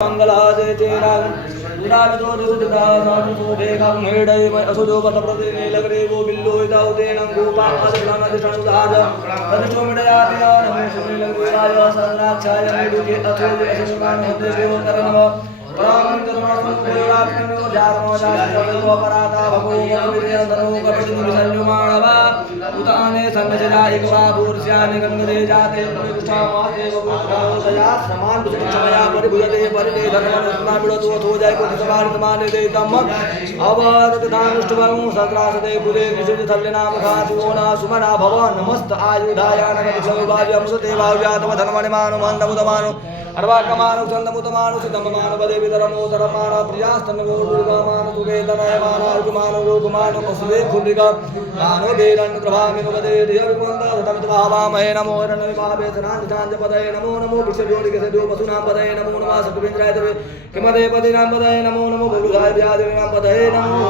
मंगलादे चेरा उदाविदो दुदिता साधु भेगं हेडय असुदो पतप्रति नीलग्रे वो बिल्लो इदाउदे नंगोपा आदिनाम दिशनुदाद तदिचो मिडयातिया नमो सुनीलग्रे राय सहस्राक्षाय निदुके अथोदे असुमान होते देव करनव परामंतरमासं कोरात्मनो जारनो जातो पराता भगो विद्यंतनो कपितु संयुमाणवा उताने संगजला एकवा भूर्ष्यानि गंगदे जाते प्रतिष्ठामाते भगवत्या समान क्षमया परिभुजते परिते धर्मनुस्मा बिडतो अथो जाय को समानितमाने दे तम अवदत दानुष्टवं सहस्रासते पुरे विशुद्ध थल्ले नाम खासुना सुमना भव नमस्त आयुधाय नमः सौभाग्यं सुते भाव्यातम धर्मनिमानो मन्दमुतमानो अर्वाकमानो चन्दमुतमानो सिद्धममानो पदे वितरमो तरमाना प्रियास्तन्नो दुर्गामानो तुवेदनयमानो अर्जुमानो गोकुमानो पशुवे खुंडिका मानो वेदन प्रभामिनो पदे दियविकुंद तमितभावामहे नमो रणविभावे सनांजपदये नमो नमो विश्वजोनिके सदो पशूनां पदये नमो नमः सत्वेन्द्राय देवे किमदे पदीनां पदये नमो नमो बहुधाय व्याधिनां पदये नमो